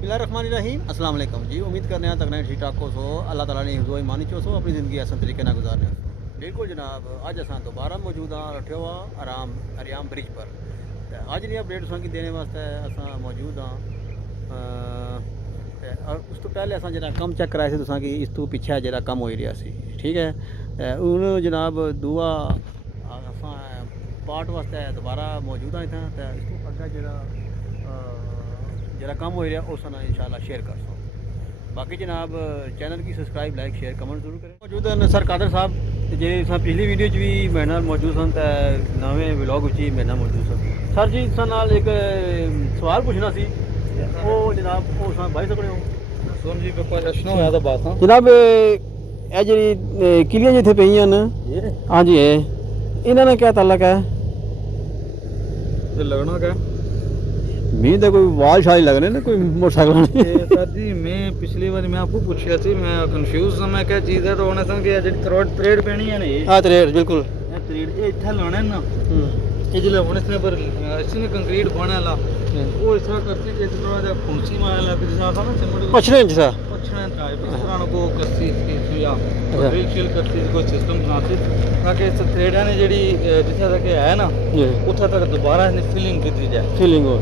बिस्मिल्लाहिर्रहमानिर्रहीम अस्सलाम वालेकुम जी। उम्मीद करने हैं तकने ठीक ठाक हो सो, अल्लाह ताला ने हिफ्ज़ो ईमानी चो सो अपनी ज़िंदगी आसान तरीके ना गुजारने हो। बिल्कुल जनाब, अज असां दोबारा मौजूद हाँ रखे हुआ अरियाम ब्रिज पर। अज की अपडेट तुसां की देने वास्ते असां मौजूद हाँ। और उस तो पहले असां जरा कम चेक कराया तुसां की इस तो पिछे जरा कम हो रहा सी, ठीक है। हूँ जनाब दूआ असां पार्ट वास्ते दोबारा मौजूद हाँ इतना। इस तो अग्गे जरा कम हो रहा उस इंशाल्लाह शेयर कर सो। बाकी जनाब चैनल की सब्सक्राइब लाइक शेयर कमेंट जरूर करें। मौजूद हैं सर कादर साहब, जे पिछली वीडियो भी मेरे नाल मौजूद सन, नवे व्लॉग भी मेरे नाल मौजूद सन। सर जी तुसां एक सवाल पूछना सी, वो जनाब वो भाई सकते हो सुन जी प्रश्न होया तो बात जनाब। ये जी किलियां जिथे पई न, हाँ जी, इन्होंने क्या ताल्लुक है? लगना क्या मी तो कोई वाल शाल लग रहे ना, कोई मोटरसाइकिल सर जी मैं पिछली बार मैं आपको पूछा थी, मैं कंफ्यूज था, मैं क्या चीज़ है तो उन्हें समझ गया जी त्रेड़ पैनी है ना ये। हाँ त्रेड़ बिल्कुल त्रेड़ ये इतना लाना है ना, ये जिले हम इसने पर इसने कंक्रीट बना ला वो इस तरह करते कि थोड़ा सा फुंसी मारा लग जैसा था ना सिमट पछड़े इंच सा पछड़े टाइप इस तरह को कस्सी इसकी या ड्रिल शिल करती कोई सिस्टम बनाती ताकि इस त्रेड़ा ने जेडी जिथे तक है ना उथे तक दोबारा इसने फिलिंग की जाए। फीलिंग हो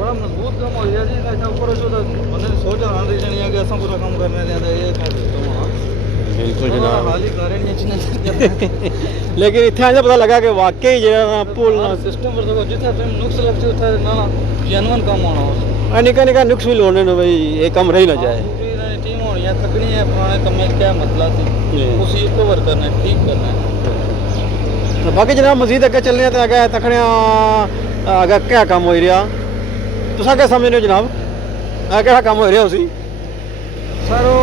बड़ा मजबूत काम हो गया जी। ऐसा ऊपर जो बंदे ने सोच रहा है नहीं है कि ऐसा पूरा काम करने देता ये क्या सिस्टम है। बिल्कुल जनाब हाल ही कारण नहीं लेकिन इतना ऐसा पता लगा कि वाकई जो पुल सिस्टम पर तो जितना तुम नुक्स लगते उतना ना जेन्युइन काम होना हो। निका निका नुक्स भी लोने न भाई, ये कम रही ना जाए। टीम होनी है तकनी है पुराने कम में क्या मतलब थी उसी कवर करना है, ठीक करना है। तो बाकी जनाब मजीद अगे चलने तो अगे तकने अगे क्या काम हो रहा तुसा क्या समझते हो जनाब? क्या काम हो रहा उसी सर वो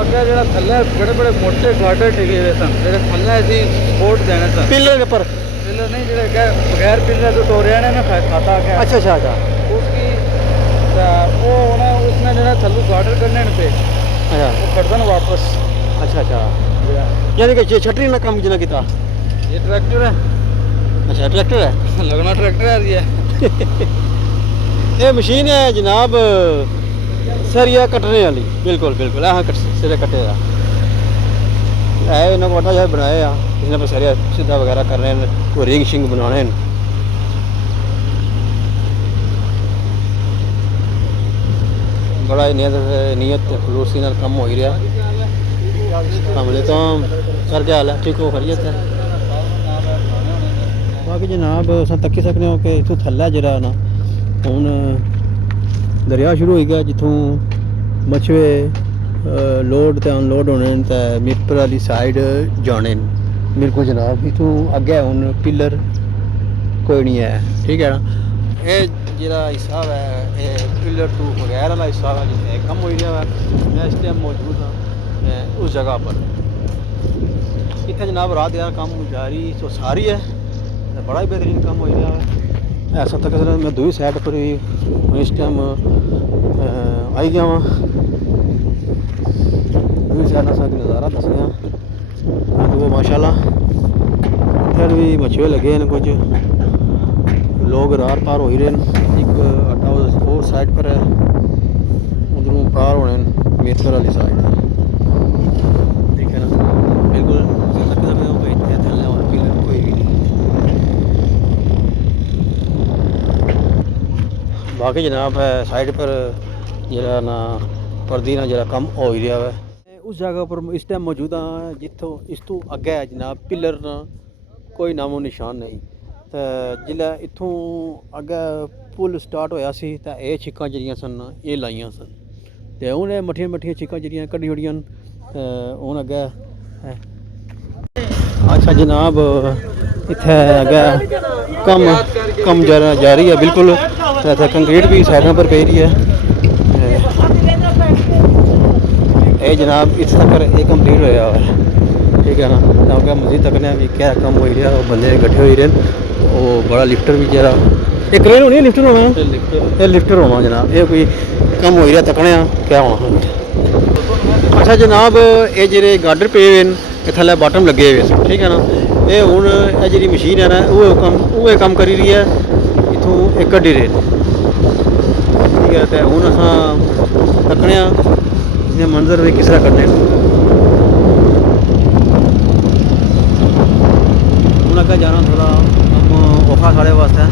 अगर जो थल्ले बड़े बड़े मोटे गार्डर टिके हुए सन जो थल्ले ऐसी सपोर्ट देने सन पिलर के पर पिलर नहीं जो बगैर पिलर तो टोरिया ने ना खाता क्या अच्छा अच्छा अच्छा उसकी वो ना उसने जो थल्लू गार्डर करने पे अच्छा वो कर देना वापस। अच्छा अच्छा यानी कि छटरी ना काम जना किता ये ट्रैक्टर है। अच्छा ट्रैक्टर है लगना ट्रैक्टर है ये ये मशीन है जनाब सरिया कटने वाली। बिल्कुल बिल्कुल हाँ सिरे कटे है इन्होंने वाटा जो बनाए इसने पर सरिया सीधा वगैरह कर रहे हैं, कोई रिंग शिंग बनाने हैं। बड़ा नीयत खलूसी नाल कम हो ही रहा। हमले तो सर क्या हाल है? ठीक हो खरीत है? बाकी जनाब अस तक्की सकते हो कि इतों थल्ला जरा ना हूँ दरिया शुरू हो गया जितों मछवे लोड तो अनलोड होने तो मीरपुर वाली साइड जाने। बिल्कुल जनाब इतों अगे हूँ पिलर कोई नहीं है, ठीक है ना। ये जरा हिस्सा है ये पिलर टू बगैर वाला हिस्सा है जिसमें कम हो रहा है। मैं इस टाइम मौजूद हाँ उस जगह पर। इतना जनाब रात यार काम जारी तो सारी है, बड़ा ही बेहतरीन काम हो रहा है। ऐसा तक मैं दूसरी साइड पर भी इस टाइम आई गया वहाँ दूसरी साइड का नज़ारा दसने वो माशाल्लाह इधर भी मछुए लगे हैं, कुछ लोग रार पार हो ही रहे हैं। एक अड्डा और साइड पर है उधरों पार होने मीरपुर वाली साइड, ठीक है ना। बिल्कुल कोई भी नहीं। बाकी जनाब साइड पर जरा ना पर्दी ना जरा कम हो ही रहा है। उस जगह पर इस टाइम मौजूद हाँ जितों इस तो अगे है जनाब पिलर ना कोई नामो निशान नहीं। तो जिला इतों अगे पुल स्टार्ट होया सी तो ये छिक्कां जड़ियां सन ये लाइयां सन तो हूँ मठियां मठियां छिक्कां जड़ियां कड्डी छोड़ियां हूँ अगे। अच्छा जनाब इत्थे अगे कम जारी है बिल्कुल। तो कंक्रीट भी साइडों पर पे रही है। ये जनाब इस तक ये कंप्लीट होया है, ठीक है ना। तो मजीद तक ने भी क्या कम हो रहा वो बंदे इकट्ठे हो रहे हैं। वो बड़ा लिफ्टर भी जरा एक क्रेन होनी है, लिफ्टर होना है, ये लिफ्टर होना जनाब। ये कोई कम हो रहा तकने क्या होना। अच्छा जनाब ये जेरे गार्डर पे हुए थल्ले बॉटम लगे हुए, ठीक है ना। ये हूँ जी मशीन है ना वो काम करी रही है इतों एक कड्डी रहे ठीक है। तो हूँ अस तकने ये मंजर भी किस तरह करने हूँ अगर जाना थोड़ा कम औखा साढ़े वास्ते,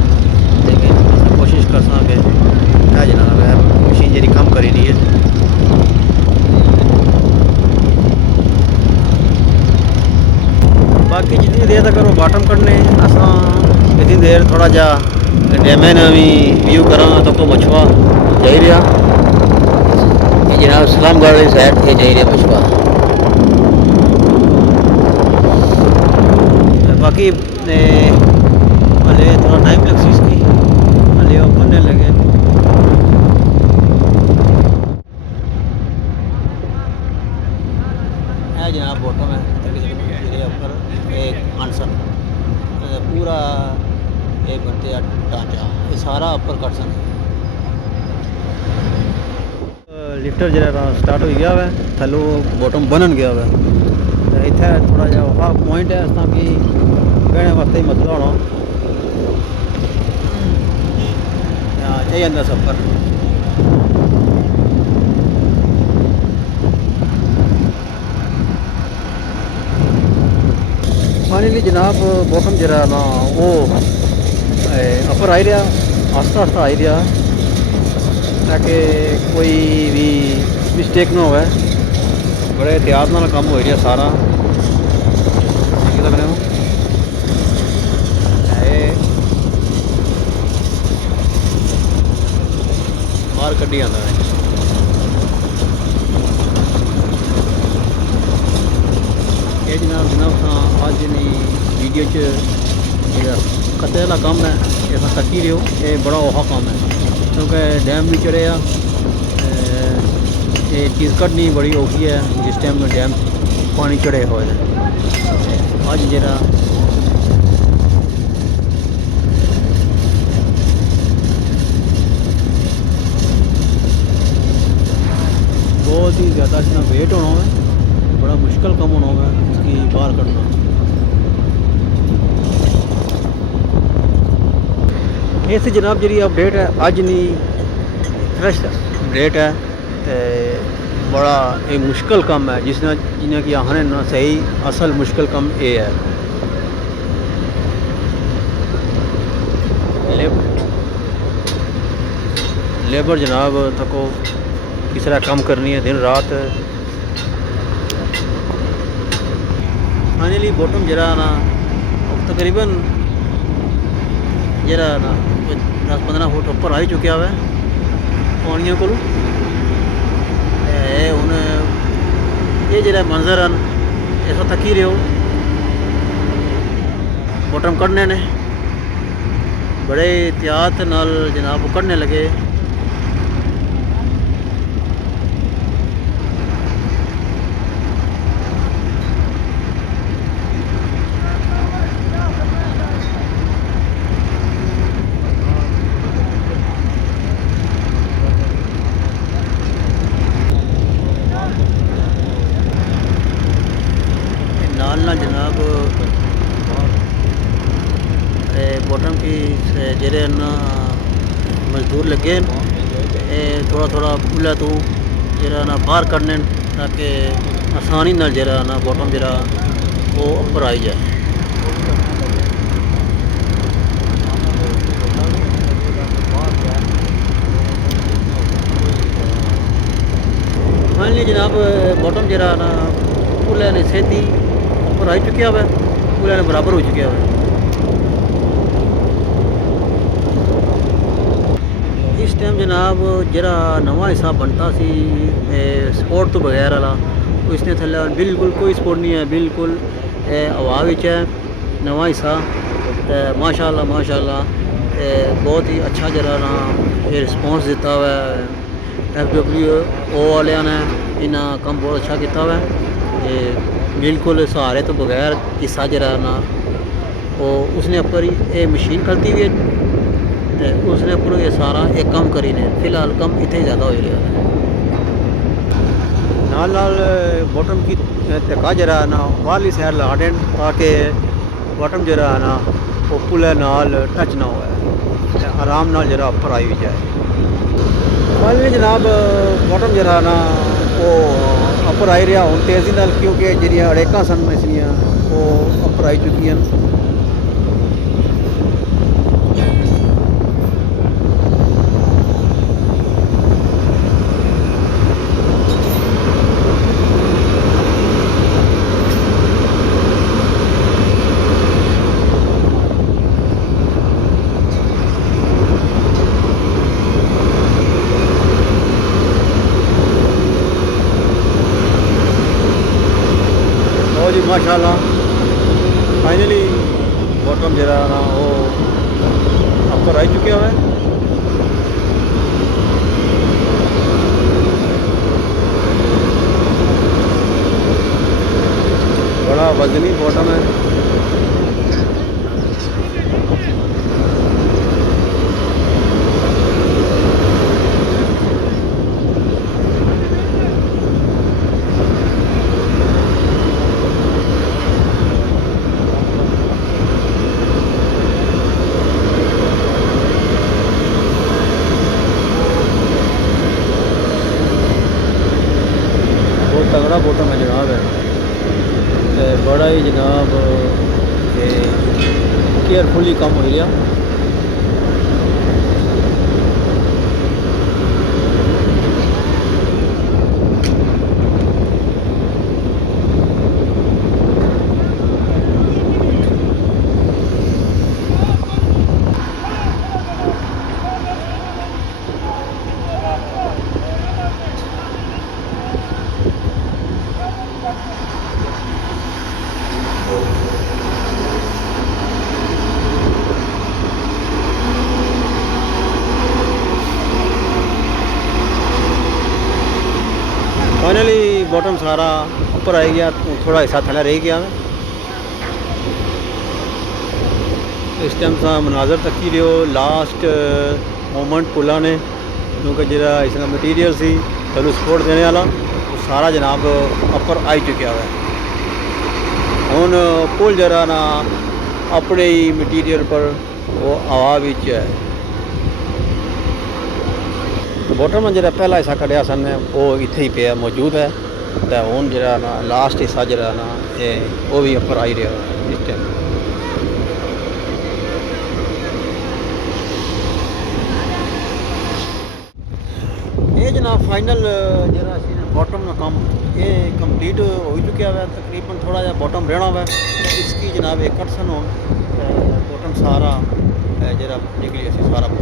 लेकिन अस कोशिश कर सकें है जनाब है मशीन जी कम करी रही है। बाकी जितनी देर तक वो बॉटम कड्ढने अस इतनी देर थोड़ा जा डैमे ने भी व्यू करा तो को मछुआ जाई रहा जनाब सलामगढ़ वाली साइड ये जाई रहा मछुआ। बाकी हले थोड़ा टाइम लग सी इसकी, हले वो बनने लगे। है जनाब बॉटम है ऊपर एक आंसर पूरा एक बनते ढांचा ये सारा अपर कर सकते। लिफ्टर जरा स्टार्ट हो गया है, थलो बॉटम बनन गया है। इतना थोड़ा जहा वहा पॉइंट है इस कि बहने वास्ते ही मसला होना चाहिए अंदर सफर। फाइनली जनाब बॉटम जरा ना वो अपर आई रहा आस्ता आस्ता आई रहा ताकि कोई भी मिस्टेक ना हो। बड़े एहतियात नाल काम हो रहा सारा ठीक लग रहा हो बाहर कड्ढी आंदा है। ये जनाब अज वीडियो खतरे वाला काम है ये तकी रहो, ये बड़ा औखा काम है क्योंकि डैम भी चढ़े ये चीज़ कड्ढनी बड़ी औखी है जिस टाइम डैम पानी चढ़े हुए अज जरा बहुत ही ज़्यादा इसमें वेट होना है, बड़ा मुश्किल कम होना है इसकी बाहर करना। इस जनाब जी अपडेट है अज नहीं फ्रैश अपडेट है तो बड़ा ये मुश्किल कम है जिसने जिन्हें कि आखने ना सही असल मुश्किल कम ये है। लेबर जनाब तको किस तरह काम करनी है दिन रात। फाइनली बॉटम जरा ना तकरीबन जरा ना 10-15 फुट ऊपर आ ही चुका है पानियों को। हूँ ये जरा मंजर हैं इस तकी रहो बॉटम कड्ढने ने बड़े एहतियात नाल जनाब कड्ढने लगे। नाल जनाब बॉटम की जेरे मजदूर लगे थोड़ा थोड़ा पुला तो जरा ना बाहर करने ताकि आसानी नाल जरा ना बॉटम जरा वो ऊपर आई जाए। फाइनली जनाब बॉटम जरा ना पुला ने सीधी ऊपर आई चुकिया है, पुला ने बराबर हो चुकिया है। इस टाइम जनाब जरा नवा हिस्सा बनता सी सपोर्ट तो बगैर वाला इसने थले बिल्कुल कोई सपोर्ट नहीं है, बिल्कुल हवा विच है नवा हिस्सा। माशाल्लाह माशाल्लाह बहुत ही अच्छा जरा ना ये रिस्पॉन्स दिता हुआ है FWO वाले ने इन्हें काम बहुत अच्छा किया हुआ है। बिल्कुल सहारे तो बगैर हिस्सा जरा ना वो उसने ऊपर ये मशीन करती हुई है तो उसने ऊपर ये सारा एक कम करी ने फिलहाल कम इतने ज़्यादा हो रहा है। नाल बॉटम की तका जरा ना वाली साइड ला दें ताकि बॉटम जरा ना वो पुल नाल टच ना हो आराम नाल जरा ऊपर आई जाए। फाइनली जनाब बॉटम जरा ना वो अपर आई रहा हूँ तेजी नाल क्योंकि ਜਿਹੜੀਆਂ ਅੜੇਕਾਂ ਸਨ इसलिए वो अपर आई चुकी हैं। जी माशाल्लाह फाइनली बॉटम जरा ना वो अपर आई चुके हुए बड़ा वजनी बॉटम है। बहुत तगड़ा बॉटम है जनाब है ते बड़ा ही जनाब केयरफुली काम हो गया। फाइनली बॉटम सारा ऊपर आ गया, थोड़ा हिस्सा थले रह गया। इस टाइम सा मनाजर तकी रहो लास्ट मोमेंट पुला ने क्योंकि जरा इसका मटीरियल सी चलो सपोर्ट देने वाला वो सारा जनाब अपर आई चुका है। हुन पुल जरा ना अपने ही मटीरियल पर वो हवा विच है। बॉटम जरा पहला हिस्सा कढ़िया सन वो इत्थे ही पे मौजूद है तो हुन जरा ना लास्ट हिस्सा जरा ना वो भी अपर आई रहा इस टाइम। ये जनाब फाइनल जरा बॉटम का काम ये कंप्लीट हो चुका है तकरीबन। थोड़ा जहा बॉटम रहना हुआ इसकी जनाब एक कटसन हो बॉटम सारा जरा निकली असी सारा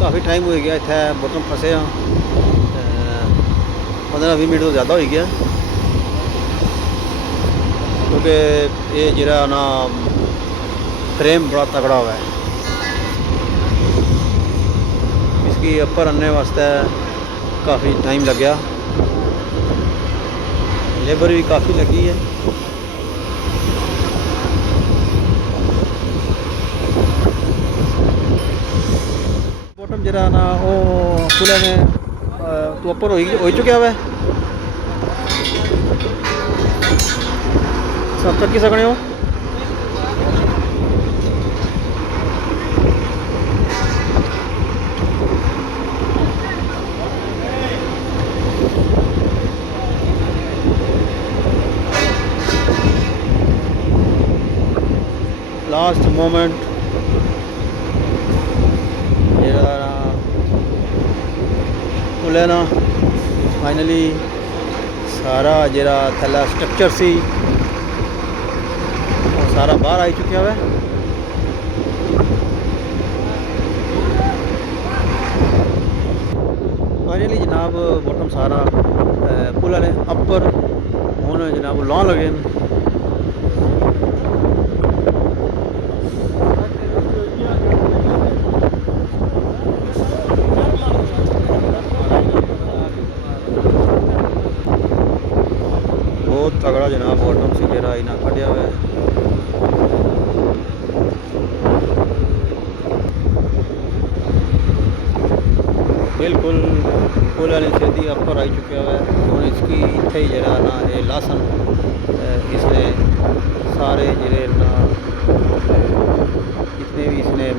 काफ़ी टाइम हो गया इतना बॉटम फसे हाँ 15-20 मिनट तो ज़्यादा हो गया क्योंकि ये जरा ना फ्रेम बड़ा तगड़ा हुआ है। इसकी अपर आने वास्ते काफ़ी टाइम लग गया, लेबर भी काफ़ी लगी है। बॉटम जरा ना वो खुले में तो ऊपर हो चुका है सब तक की सकने हो। लास्ट मोमेंट ना फाइनली सारा जरा थला स्ट्रक्चर सी वो सारा बाहर आई चुका है। फाइनली जनाब बॉटम सारा पुल वाले अपर होने जनाब लॉन लगे बहुत तगड़ा जनाब बॉटम से जरा इना कटिया हुआ है। बिल्कुल पुल वाली सीधी अपर आई चुका है और इसकी इतने ही जरा ना ये लासन इसने सारे जरे ना जितने भी इसने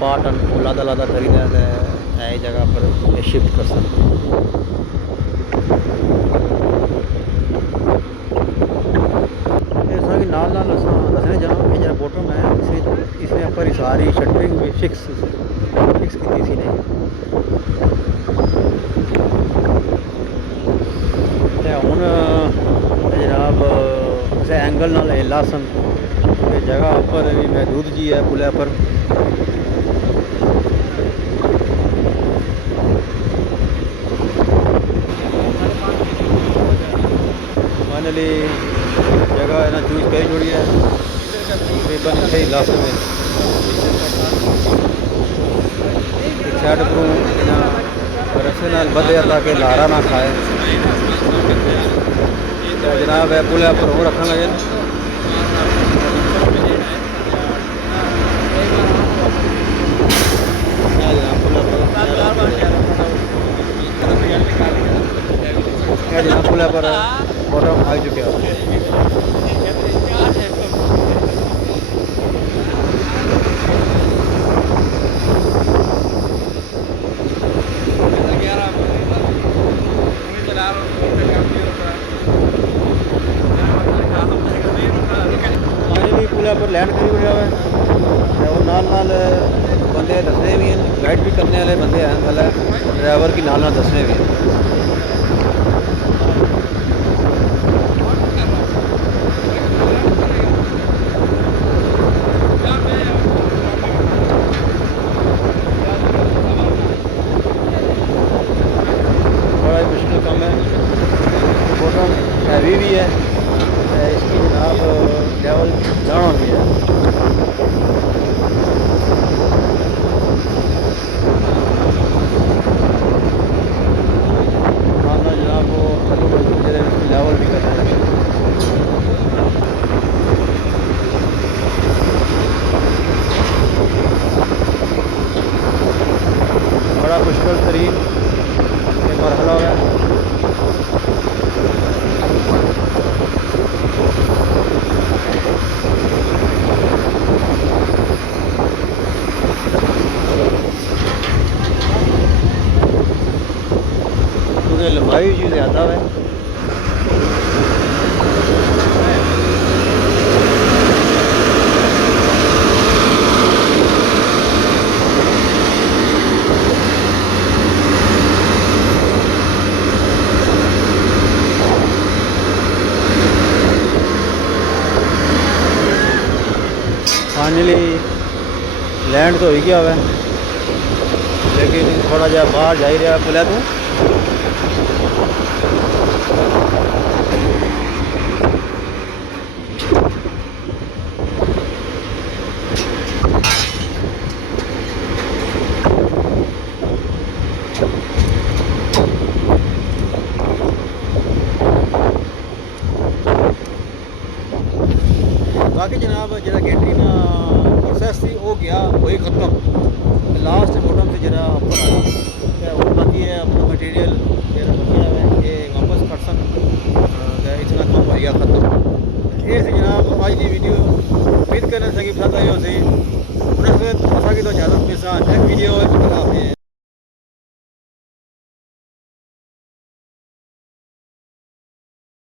पार्ट हैं वो लादा करीदा है जगह पर शिफ्ट कर सकते नाल नाल दसने जाऊँ कि जरा बॉटम है इसने ऊपर ही सारी शटरिंग भी फिक्स की थी ने हूँ जनाब किसी एंगल नाल हिला सन जगह पर भी महदूद जी है पुल पर फाइनली जगह है ना चूज कर छोड़ी है तकरीबन इतने हिला सकते एक साइड पर रस्से नाल बधे ताकि लारा ना खाए जनाब है पुल पर वो रखा जी जनाब पुल पर बॉटम आ चुके हैं पुल पर लैंड करी हुआ है और नाल बंदे दसने भी हैं गाइड भी करने वाले बंदे हैं पहले ड्राइवर की नाल दसने भी हैं बड़ा ही मुश्किल काम है बॉटम हैवी भी है इसकी जनाब लेवल जाना भी है माना जनाब वो लेवल भी करना है बड़ा मुश्किल तरीन मरहला है लंबाई भी ज़्यादा है फाइनली लैंड तो हो ही गया है लेकिन थोड़ा जहा बाहर जा ही रहा पुल तो बाकी जनाब जरा गेटरी ना प्रोसैस थी वो गया वही खत्म लास्ट बॉटम से जरा ऊपर आया और बाकी है अपना मटेरियल जरा बचा है ये वापस कर सन इतना कम हो गया खत्म ये से जनाब आज की वीडियो उम्मीद करने संगी पसंद आई हो सी उन्हें तो इजाज़त के साथ नेक्स्ट वीडियो